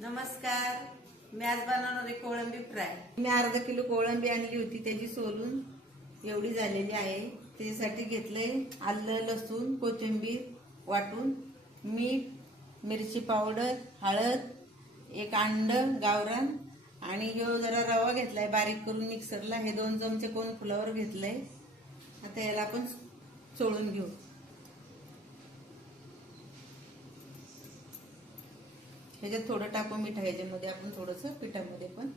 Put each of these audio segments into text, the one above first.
नमस्कार. मी आज बनवणार आहे कोळंबी फ्राय. मी अर्धा किलो कोळंबी आणली होती, त्याची सोलून एवढी झालेली आहे. त्यासाठी घेतलंय आलं, लसूण, कोथिंबीर वाटून, मीठ, मिरची पावडर, हळद, एक अंड गावरान आणि ह्यो जरा रवा घेतलाय बारीक करून मिक्सरला. हे 2 चमचे कॉर्नफ्लॉवर घेतलंय. आता याला आपण चोळून घेऊ. ह्याच्यात थोडं टाकू मीठ, ह्याच्यामध्ये आपण थोडंसं पिठामध्ये पण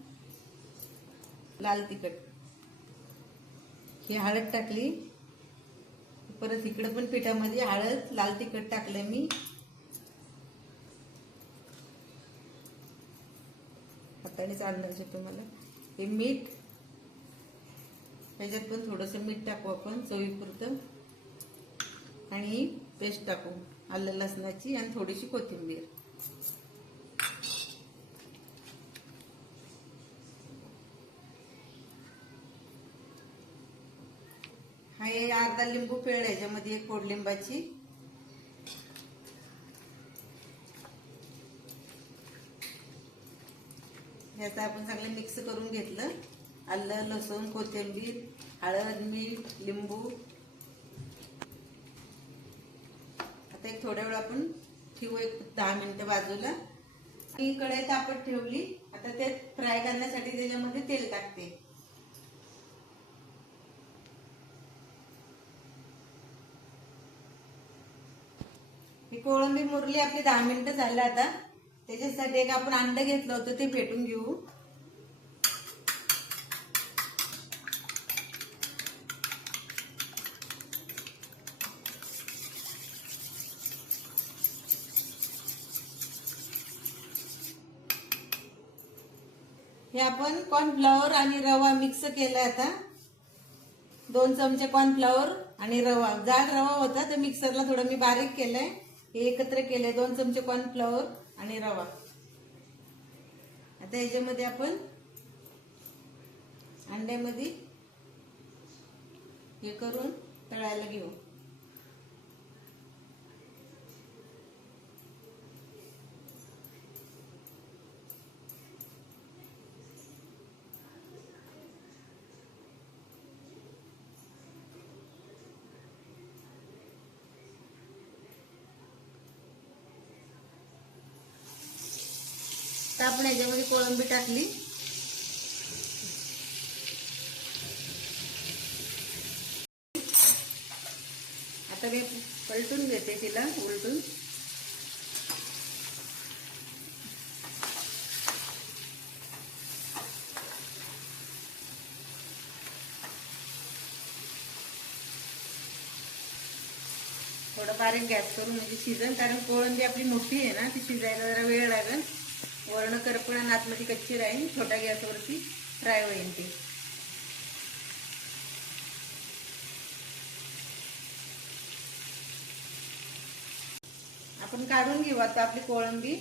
लाल तिखट, ही हळद टाकली. परत इकडे पण पिठामध्ये हळद, लाल तिखट टाकलं मी. हातानेच अंदाज येतो मला. हे मीठ, ह्याच्यात पण थोडंसं मीठ टाकू आपण चवीपुरतं. आणि ही पेस्ट टाकू आलं लसणाची आणि थोडीशी कोथिंबीर. हा हे अर्धा लिंबू पिळ, ह्याच्यामध्ये एक कडुलिंबाची. ह्याचं आपण चांगलं मिक्स करून घेतलं. आलं, लसूण, कोथिंबीर, हळद, मीठ, लिंबू. आता एक थोड्या वेळ आपण ठेवू, एक 10 मिनिटं बाजूला. ही कढई तापत ठेवली. आता ते फ्राय करण्यासाठी त्याच्यामध्ये तेल टाकते. ही कोळंबी मुरली आपली, 10 मिनिटं झालं. आता त्याच्यासाठी एक आपण अंड घेतलं होतं, ते फेटून घेऊ. हे आपण कॉर्नफ्लॉवर आणि रवा मिक्स केलाय. आता 2 चमचे कॉर्नफ्लॉवर आणि रवा, जाड रवा होता तर मिक्सरला थोडं मी बारीक केलंय. हे एकत्र केलंय 2 चमचे कॉर्नफ्लॉवर आणि रवा. आता याच्यामध्ये आपण अंड्यामध्ये हे करून तळायला घेऊ. तर आपण याच्यामध्ये कोळंबी टाकली. आता मी पलटून घेते तिला उलटून. थोडं बारीक गॅस करून म्हणजे शिजेल, कारण कोळंबी आपली मोठी आहे ना, ती शिजायला जरा वेळ लागेल. वर्ण करपण आणि आतमध्ये कच्ची राहील. छोट्या गॅसवरती फ्राय होईल ती. आपण काढून घेऊ. आता आपली कोळंबी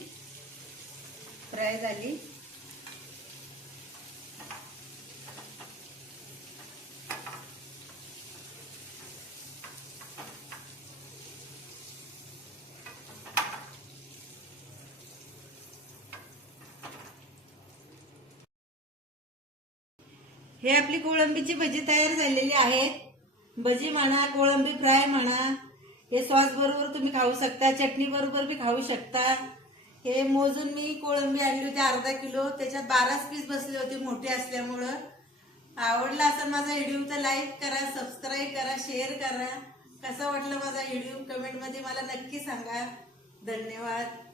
फ्राय झाली. हे आपली कोळंबीची भजी तयार झालेली आहे. भजी म्हणा, कोळंबी फ्राय म्हणा, हे सॉस बरोबर तुम्ही खाऊ शकता, चटणी बरोबर भी खाऊ शकता. हे मोजून मी कोळंबी आणली होती अर्धा किलो, त्याच्यात 12 पीस बसले होते मोठे असल्यामुळं. आवडला असेल माझा व्हिडिओ तर लाईक करा, सबस्क्राईब करा, शेअर करा. कसा वाटला माझा व्हिडिओ कमेंटमध्ये मला नक्की सांगा. धन्यवाद.